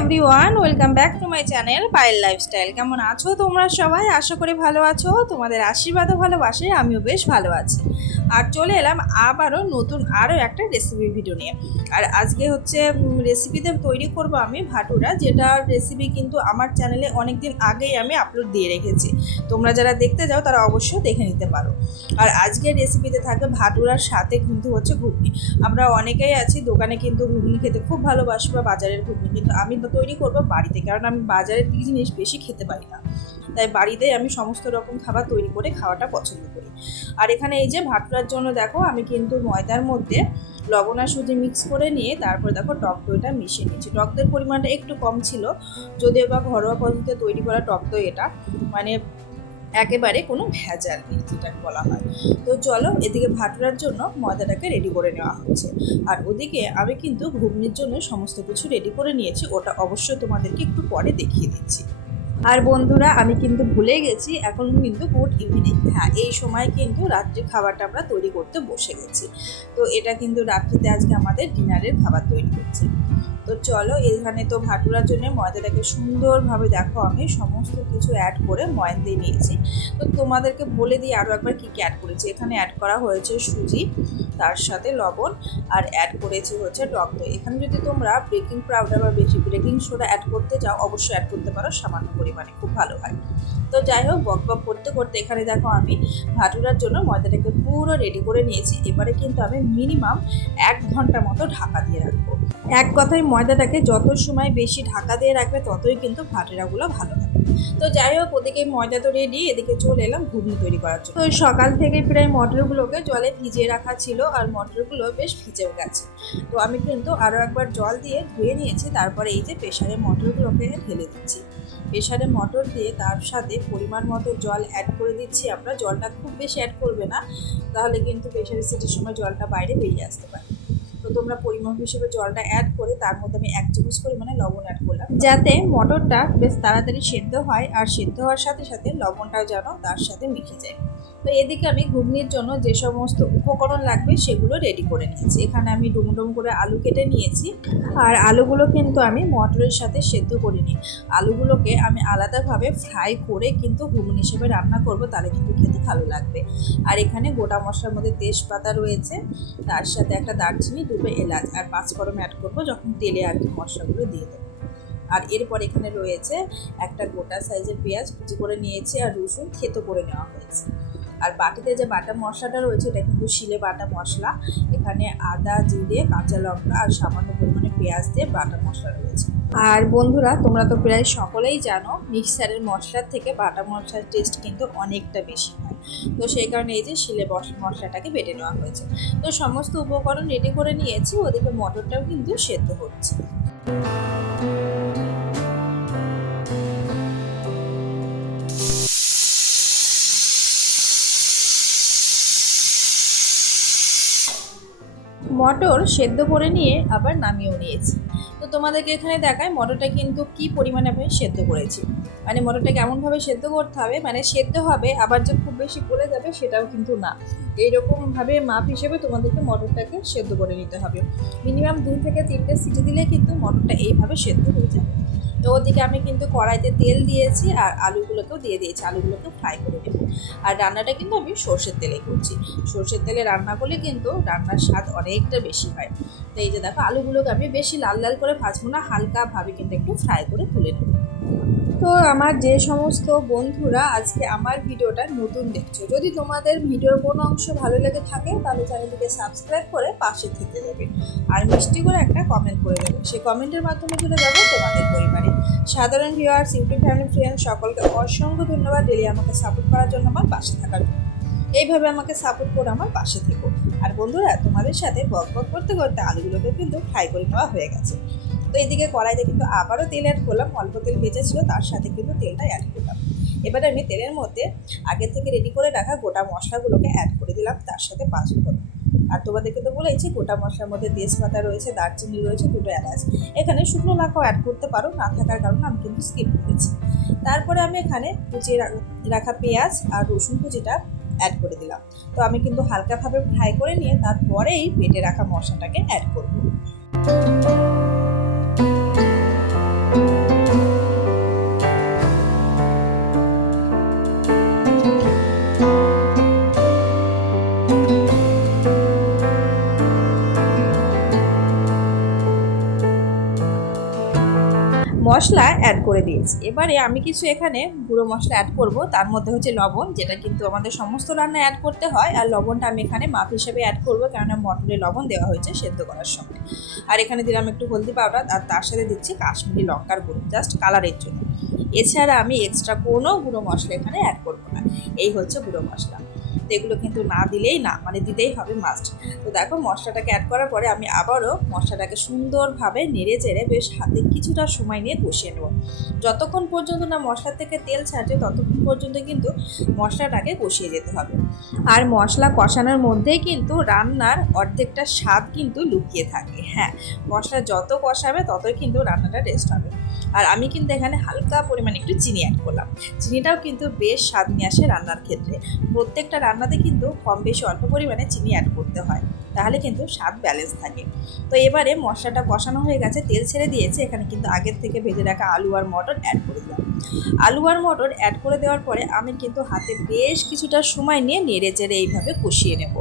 Everyone welcome back to my channel Payel lifestyle কেমন আছো তোমরা সবাই? আশা করি ভালো আছো। তোমাদের আশীর্বাদও ভালোবাসে, আমিও বেশ ভালো আছি। আর চলে এলাম আবারও নতুন আরও একটা রেসিপি ভিডিও নিয়ে। আর আজকে হচ্ছে রেসিপিতে তৈরি করব আমি ভাটুরা, যেটা রেসিপি কিন্তু আমার চ্যানেলে অনেক দিন আগেই আমি আপলোড দিয়ে রেখেছি। তোমরা যারা দেখতে যাও, তারা অবশ্যই দেখে নিতে পারো। আর আজকের রেসিপিতে থাকবে ভাটুরার সাথে কিন্তু হচ্ছে ঘুগনি। আমরা অনেকেই আছি, দোকানে কিন্তু ঘুগনি খেতে খুব ভালোবাসি বা বাজারের ঘুগনি, কিন্তু আমি তো তৈরি করব বাড়িতে, কারণ আমি বাজারের দিকে জিনিস বেশি খেতে পারি না। তাই বাড়িতে আমি সমস্ত রকম খাবার তৈরি করে খাওয়াটা পছন্দ করি। আর এখানে এই যে ভাটুরার জন্য দেখো, আমি কিন্তু ময়দার মধ্যে লবণ আর সুজি মিক্স করে নিয়ে তারপরে দেখো টক দইটা মিশিয়ে নিয়েছি। টক দইয়ের পরিমাণটা একটু কম ছিল, যদিও বা ঘরোয়া পদ্ধতিতে তৈরি করা টক দই এটা মানে একেবারে কোনো ভেজাল নেই যেটাকে বলা হয়। তো চলো এদিকে ভাটুরার জন্য ময়দাটাকে রেডি করে নেওয়া হচ্ছে। আর ওদিকে আমি কিন্তু ঘুগনির জন্য সমস্ত কিছু রেডি করে নিয়েছি, ওটা অবশ্যই তোমাদেরকে একটু পরে দেখিয়ে দিচ্ছি। আর বন্ধুরা, আমি কিন্তু ভুলে গেছি, এখন কিন্তু গুড ইভিনিং হ্যাঁ এই সময় কিন্তু রাত্রি খাবারটা আমরা তৈরি করতে বসে গেছি। তো এটা কিন্তু রাত্রিতে আজকে আমাদের ডিনারের খাবার তৈরি করছি তো চলো, এখানে তো ভাটুরার জন্য ময়দাটাকে সুন্দরভাবে দেখো আমি। সমস্ত কিছু অ্যাড করে ময়ন দিয়ে নিয়েছি। তো তোমাদেরকে বলে দিই আরও একবার কী কী অ্যাড করেছি। এখানে অ্যাড করা হয়েছে সুজি, তার সাথে লবণ, আর অ্যাড করেছি হচ্ছে টক দই। এখানে যদি তোমরা বেকিং পাউডার বা বেশি বেকিং সোডা অ্যাড করতে চাও, অবশ্যই অ্যাড করতে পারো, সামান্য পরিমাণে, খুব ভালো হয়। তো যাই হোক, বক বক করতে করতে এখানে দেখো আমি ভাটুরার জন্য ময়দাটাকে পুরো রেডি করে নিয়েছি। এবারে কিন্তু আমি মিনিমাম এক ঘণ্টা মতো ঢাকা দিয়ে রাখব। এক কথায় ময়দাটাকে যত সময় বেশি ঢাকা দিয়ে রাখবে, ততই কিন্তু ভাটেরাগুলো ভালো হবে। তো যাই হোক, ওদিকে ময়দা তো রেডি এদিকে চলে এলাম ঘুগনি তৈরি করার জন্য। তো সকাল থেকে প্রায় মটরগুলোকে জলে ভিজিয়ে রাখা ছিল আর মটরগুলো বেশ ভিজেও গেছে। তো আমি কিন্তু আরও একবার জল দিয়ে ধুয়ে নিয়েছি, তারপরে এই যে প্রেশারে মটরগুলোকে ঢেলে দিচ্ছি। প্রেশারে মটর দিয়ে তার সাথে পরিমাণ মতো জল অ্যাড করে দিচ্ছি আমরা। জলটা খুব বেশি অ্যাড করবে না, তাহলে কিন্তু প্রেশারে সিটির সময় জলটা বাইরে বেরিয়ে আসতে পারে। তো তোমরা পরিমাণ হিসেবে জলটা অ্যাড করে তার মধ্যে আমি এক চামচ পরিমাণে লবণ অ্যাড করলাম। যাতে মটরটা বেশ তাড়াতাড়ি সেদ্ধ হয় আর সেদ্ধ হওয়ার সাথে সাথে লবণটাও যেন তার সাথে মিশে যায়। তো এদিকে আমি ঘুগনির জন্য যে সমস্ত উপকরণ লাগবে সেগুলো রেডি করে নিয়েছি। এখানে আমি ডুমডুম করে আলু কেটে নিয়েছি আর আলুগুলো কিন্তু আমি মটরের সাথে সেদ্ধ করিনি আলুগুলোকে আমি আলাদাভাবে ফ্রাই করে কিন্তু ঘুগনি হিসেবে রান্না করব, তাহলে কিন্তু খেতে ভালো লাগবে। আর এখানে গোটা মশলার মধ্যে তেজপাতা রয়েছে, তার সাথে একটা দারচিনি, দুটো এলাচ আর পাঁচফোড়ন অ্যাড করব যখন তেলে আর কি মশলাগুলো দিয়ে দেবো। আর এরপর এখানে রয়েছে একটা গোটা সাইজের পেঁয়াজ কুচি করে নিয়েছি আর রসুন থেতো করে নেওয়া হয়েছে। আর বাটিতে যে বাটা মশলাটা রয়েছে, এটা কিন্তু শিলে বাটা মশলা, এখানে আদা, জিরে, কাঁচা লঙ্কা আর সামান্য পরিমাণে পেঁয়াজ দিয়ে বাটা মশলা রয়েছে। আর বন্ধুরা, তোমরা তো প্রায় সকলেই জানো, মিক্সারের মশলার থেকে বাটা মশলার টেস্ট কিন্তু অনেকটা বেশি হয়। তো সেই কারণে এই যে শিলে মশলাটাকে বেটে নেওয়া হয়েছে। তো সমস্ত উপকরণ রেডি করে নিয়েছি, ওদিকে মটরটাও কিন্তু সেদ্ধ হচ্ছে। মটর সেদ্ধ করে নিয়ে আবার নামিয়েও নিয়েছি। তো তোমাদেরকে এখানে দেখায় মটরটা কিন্তু কি পরিমাণে আমি সেদ্ধ করেছি। মানে মটরটা কেমনভাবে সেদ্ধ করতে হবে মানে সেদ্ধ হবে, আবার যে খুব বেশি গলে যাবে সেটাও কিন্তু না। এইরকমভাবে মাপ হিসেবে তোমাদেরকে মটরটাকে সেদ্ধ করে নিতে হবে। মিনিমাম দুই থেকে তিনটে সিটি দিলে কিন্তু মটরটা এইভাবে সেদ্ধ হয়ে যাবে। তো ওদিকে আমি কিন্তু কড়াইতে তেল দিয়েছি আর আলুগুলোকেও দিয়ে দিয়েছি আলুগুলোকে ফ্রাই করে নেব। আর রান্নাটা কিন্তু আমি সর্ষের তেলে করছি। সর্ষের তেলে রান্না করলে কিন্তু রান্নার স্বাদ অনেকটা বেশি হয়। তো এই যে দেখো, আলুগুলোকে আমি বেশি লাল লাল করে ভাজবো না হালকাভাবে কিন্তু একটু ফ্রাই করে তুলে নেব। তো আমার যে সমস্ত বন্ধুরা আজকে আমার ভিডিওটা নতুন দেখছ, যদি তোমাদের ভিডিওর কোনো অংশ ভালো লেগে থাকে, তাহলে চ্যানেলটিকে সাবস্ক্রাইব করে পাশে থেকে দেবে আর মিষ্টি করে একটা কমেন্ট করে দেবে। সেই কমেন্টের মাধ্যমে চলে যাব তোমাদের পরিবারে। সাধারণ ভিউয়ার্স ইউটিউব ফ্যামিলি ফ্রেন্ড সকলকে অসংখ্য ধন্যবাদ। ডেলি আমাকে সাপোর্ট করার জন্য আমার পাশে থাকার জন্য। এইভাবে আমাকে সাপোর্ট করে আমার পাশে থেকো। আর বন্ধুরা, তোমাদের সাথে বক বক করতে করতে আলুগুলোকে কিন্তু ফ্রাই করে নেওয়া হয়ে গেছে। তো এদিকে কড়াইতে কিন্তু আবারও তেল অ্যাড করলাম, অল্প তেল ভেজে ছিল তার সাথে কিন্তু তেলটা অ্যাড করলাম। এবারে আমি তেলের মধ্যে আগে থেকে রেডি করে রাখা গোটা মশলাগুলোকে অ্যাড করে দিলাম, তার সাথে পাঁচফোড়ন। আর তোমাদেরকে তো বলেছি গোটা মশলার মধ্যে তেজপাতা রয়েছে, দারচিনি রয়েছে, দুটো এলাচ। এখানে শুকনো লঙ্কাও অ্যাড করতে পারো, না থাকার কারণে আমি কিন্তু স্কিপ করেছি। তারপরে আমি এখানে কুচিয়ে রাখা পেঁয়াজ আর রসুন কুচিটা অ্যাড করে দিলাম। তো আমি কিন্তু হালকাভাবে ফ্রাই করে নিয়ে তারপরেই বেটে রাখা মশলাটাকে অ্যাড করব। মশলা অ্যাড করে দিয়েছি। এবারে আমি কিছু এখানে গুঁড়ো মশলা অ্যাড করব। তার মধ্যে হচ্ছে লবণ, যেটা কিন্তু আমাদের সমস্ত রান্না অ্যাড করতে হয়। আর লবণটা আমি এখানে মাপ হিসেবে অ্যাড করব, কেননা মটরে লবণ দেওয়া হয়েছে সেদ্ধ করার সময়। আর এখানে দিলাম একটু হলদি পাউডার আর তার সাথে দিচ্ছি কাশ্মীরি লঙ্কার গুঁড়ো জাস্ট কালারের জন্য। এছাড়া আমি এক্সট্রা কোনো গুঁড়ো মশলা এখানে অ্যাড করব না। এই হচ্ছে গুঁড়ো মশলা। তো এগুলো কিন্তু না দিলেই না মানে দিতেই হবে মাস্ট তো দেখো মশলাটাকে অ্যাড করার পরে আমি আবারও মশলাটাকে সুন্দরভাবে নেড়ে চেড়ে বেশ হাতে কিছুটা সময় নিয়ে কষিয়ে নেব। যতক্ষণ পর্যন্ত না মশলা থেকে তেল ছাড়ছে, ততক্ষণ পর্যন্ত কিন্তু মশলাটাকে কষিয়ে যেতে হবে। আর মশলা কষানোর মধ্যেই কিন্তু রান্নার অর্ধেকটা স্বাদ কিন্তু লুকিয়ে থাকে। হ্যাঁ মশলা যত কষাবে ততই কিন্তু রান্নাটা টেস্ট হবে। আর আমি কিন্তু এখানে হালকা পরিমাণে একটু চিনি অ্যাড করলাম। চিনিটাও কিন্তু বেশ স্বাদ নিয়ে আসে রান্নার ক্ষেত্রে। প্রত্যেকটা রান্নাতে কিন্তু কম বেশি অল্প পরিমাণে চিনি অ্যাড করতে হয়। তাহলে কিন্তু স্বাদ ব্যালেন্স থাকে। তো এবারে মশলাটা কষানো হয়ে গেছে, তেল ছেড়ে দিয়েছে। এখানে কিন্তু আগের থেকে ভেজে রাখা আলু আর মটর অ্যাড করে দিলাম। আলু আর মটর অ্যাড করে দেওয়ার পরে আমি কিন্তু হাতে বেশ কিছুটা সময় নিয়ে নেড়ে চেড়ে এইভাবে কষিয়ে নেব।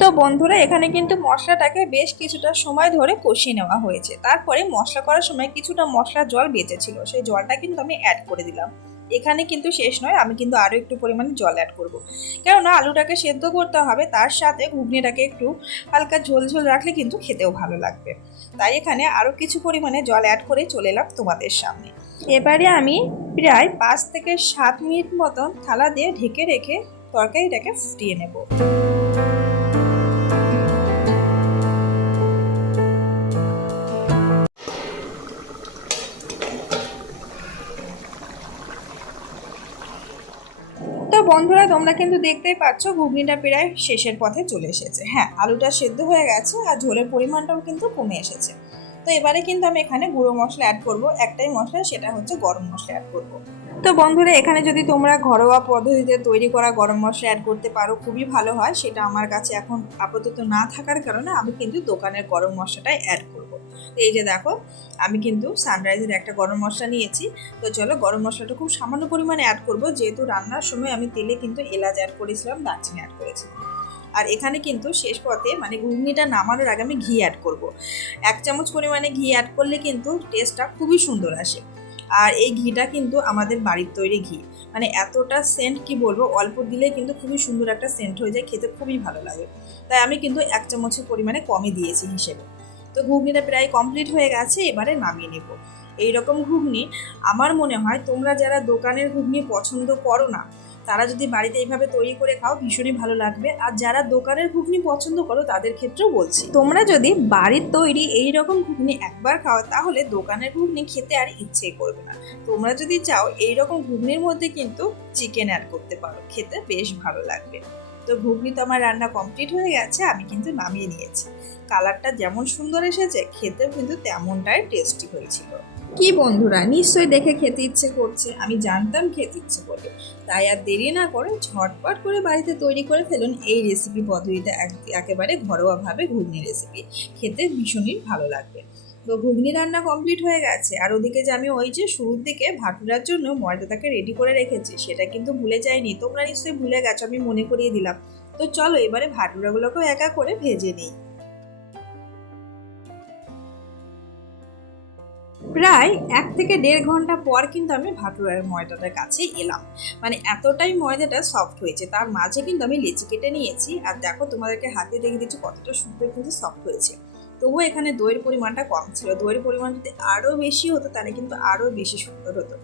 তো বন্ধুরা এখানে কিন্তু মশলাটাকে বেশ কিছুটা সময় ধরে কষিয়ে নেওয়া হয়েছে। তারপরে মশলা করার সময় কিছুটা মশলার জল বেঁচেছিল। সেই জলটা কিন্তু আমি অ্যাড করে দিলাম। এখানে কিন্তু শেষ নয়, আমি কিন্তু আরও একটু পরিমাণে জল অ্যাড করব। কেননা আলুটাকে সেদ্ধ করতে হবে, তার সাথে ঘুগনিটাকে একটু হালকা ঝোল ঝোল রাখলে কিন্তু খেতেও ভালো লাগবে। তাই এখানে আরও কিছু পরিমাণে জল অ্যাড করে চলে এলাম তোমাদের সামনে। এবারে আমি প্রায় পাঁচ থেকে সাত মিনিট মতন থালা দিয়ে ঢেকে রেখে তরকারিটাকে ফুটিয়ে নেব। বন্ধুরা, তোমরা কিন্তু দেখতেই পাচ্ছ ঘুগনিটা প্রায় শেষের পথে চলে এসেছে। হ্যাঁ আলুটা সেদ্ধ হয়ে গেছে আর ঝোলের পরিমাণটাও কিন্তু কমে এসেছে। তো এবারে কিন্তু আমি এখানে গুঁড়ো মশলা অ্যাড করব। একটাই মশলা, সেটা হচ্ছে গরম মশলা অ্যাড করব। তো বন্ধুরা, এখানে যদি তোমরা ঘরোয়া পদ্ধতিতে তৈরি করা গরম মশলা অ্যাড করতে পারো, খুবই ভালো হয়। সেটা আমার কাছে এখন আপাতত না থাকার কারণে আমি কিন্তু দোকানের গরম মশলাটাই অ্যাড তো এই যে দেখো, আমি কিন্তু সানরাইজের একটা গরম মশলা নিয়েছি। তো চলো গরম মশলাটা খুব সামান্য পরিমাণে অ্যাড করব। যেহেতু রান্নার সময় আমি তেলে কিন্তু এলাচ অ্যাড করেছিলাম, দারচিনি অ্যাড করেছিলাম। আর এখানে কিন্তু শেষ পথে মানে ঘুগনিটা নামানোর আগে আমি ঘি অ্যাড করব। এক চামচ পরিমাণে ঘি অ্যাড করলে কিন্তু টেস্টটা খুবই সুন্দর আসে। আর এই ঘিটা কিন্তু আমাদের বাড়ির তৈরি ঘি। মানে এতটা সেন্ট কি বলব, অল্প দিলে কিন্তু খুবই সুন্দর একটা সেন্ট হয়ে যায়, খেতে খুবই ভালো লাগে। তাই আমি কিন্তু এক চামচের পরিমাণে কমই দিয়েছি হিসেবে। তো ঘুগনিটা প্রায় কমপ্লিট হয়ে গেছে, এবারে নামিয়ে নেব। এই রকম ঘুগনি, আমার মনে হয় তোমরা যারা দোকানের ঘুগনি পছন্দ করো না, তারা যদি বাড়িতে এইভাবে তৈরি করে খাও, ভীষণই ভালো লাগবে। আর যারা দোকানের ঘুগনি পছন্দ করো, তাদের ক্ষেত্রেও বলছি, তোমরা যদি বাড়ির তৈরি এই রকম ঘুগনি একবার খাও, তাহলে দোকানের ঘুগনি খেতে আর ইচ্ছে করবে না। তোমরা যদি চাও এই রকম ঘুগনির মধ্যে কিন্তু চিকেন অ্যাড করতে পারো, খেতে বেশ ভালো লাগবে। তো ঘুগনি তো আমার রান্না কমপ্লিট হয়ে গেছে, আমি কিন্তু নামিয়ে নিয়েছি। কালারটা যেমন সুন্দর এসেছে, খেতেও কিন্তু তেমনটাই টেস্টি হয়েছিল। কি বন্ধুরা, নিশ্চয়ই দেখে খেতে ইচ্ছে করছে, আমি জানতাম খেতে ইচ্ছে করবে তাই আর দেরি না করে ঝটপট করে বাড়িতে তৈরি করে ফেলুন এই রেসিপি পদ্ধতিটা একেবারে ঘরোয়াভাবে ঘুগনি রেসিপি খেতে ভীষণই ভালো লাগবে। তো ঘুগনি রান্না কমপ্লিট হয়ে গেছে। আর ওদিকে যে আমি ওই যে শুরুর দিকে ভাটুরার জন্য ময়দাটাকে রেডি করে রেখেছি, সেটা কিন্তু ভুলে যাইনি তোমরা নিশ্চয়ই ভুলে গেছো, আমি মনে করিয়ে দিলাম। তো চলো এবারে ভাটুরাগুলোকেও একা করে ভেজে নিই। প্রায় এক থেকে দেড় ঘণ্টা পর কিন্তু আমি ভাটুরার ময়দাটার কাছে এলাম। মানে এতটাই ময়দাটা সফট হয়েছে, তার মাঝে কিন্তু আমি লেচি কেটে নিয়েছি। আর দেখো তোমাদেরকে হাতে দেখে দিচ্ছি কতটা সুন্দর কিন্তু সফট হয়েছে। তবুও এখানে দইয়ের পরিমাণটা কম ছিল। দইয়ের পরিমাণ যদি আরও বেশি হতো, তাহলে কিন্তু আরও বেশি সুন্দর হতো।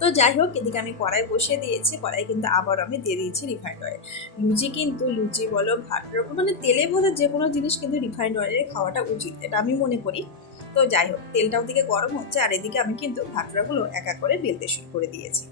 তো যাই হোক, এদিকে আমি কড়াই বসিয়ে দিয়েছি। কড়াই কিন্তু আবার আমি দিয়ে দিয়েছি রিফাইন্ড অয়েল লুচি কিন্তু লুচি বলো, ভাত মানে তেলে ভাজা যে কোনো জিনিস কিন্তু রিফাইন্ড অয়েলে খাওয়াটা উচিত, এটা আমি মনে করি। তো যাই হোক তেলটা ওদিকে গরম হচ্ছে, আর এদিকে আমি কিন্তু এক এক করে বেলতে শুরু করে দিয়েছি।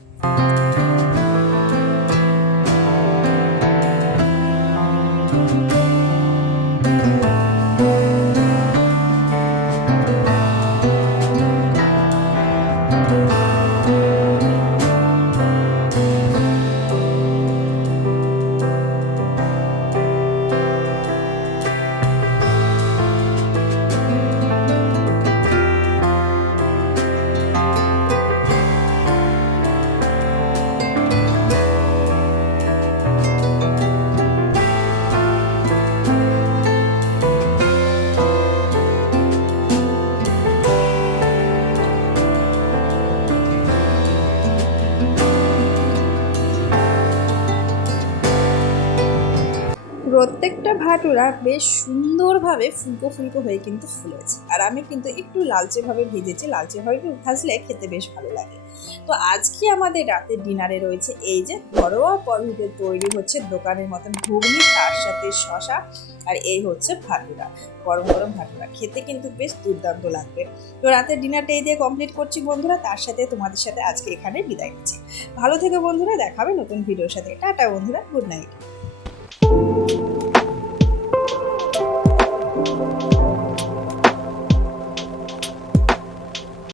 প্রত্যেকটা ভাটুরা বেশ সুন্দরভাবে ফুলকো ফুলকো হয়ে কিন্তু ফুলেছে। আর আমি কিন্তু একটু লালচে ভাবে ভেজেছি, লালচে ভাবে ভাজলে খেতে বেশ ভালো লাগে। তো আজকে আমাদের রাতের ডিনারে রয়েছে এই যে ঘরোয়া পদ্ধতিতে তৈরি হচ্ছে দোকানের মতন ঘুগনি, তার সাথে শশা আর এই হচ্ছে ভাটুরা, গরম গরম ভাটুরা। খেতে কিন্তু বেশ দুর্দান্ত লাগবে। তো রাতের ডিনারটা এই দিয়ে কমপ্লিট করছি বন্ধুরা, তার সাথে তোমাদের সাথে আজকে এখানে বিদায় নিচ্ছি। ভালো থেকে বন্ধুরা, দেখাবে নতুন ভিডিওর সাথে। টাটা বন্ধুরা, গুড নাইট।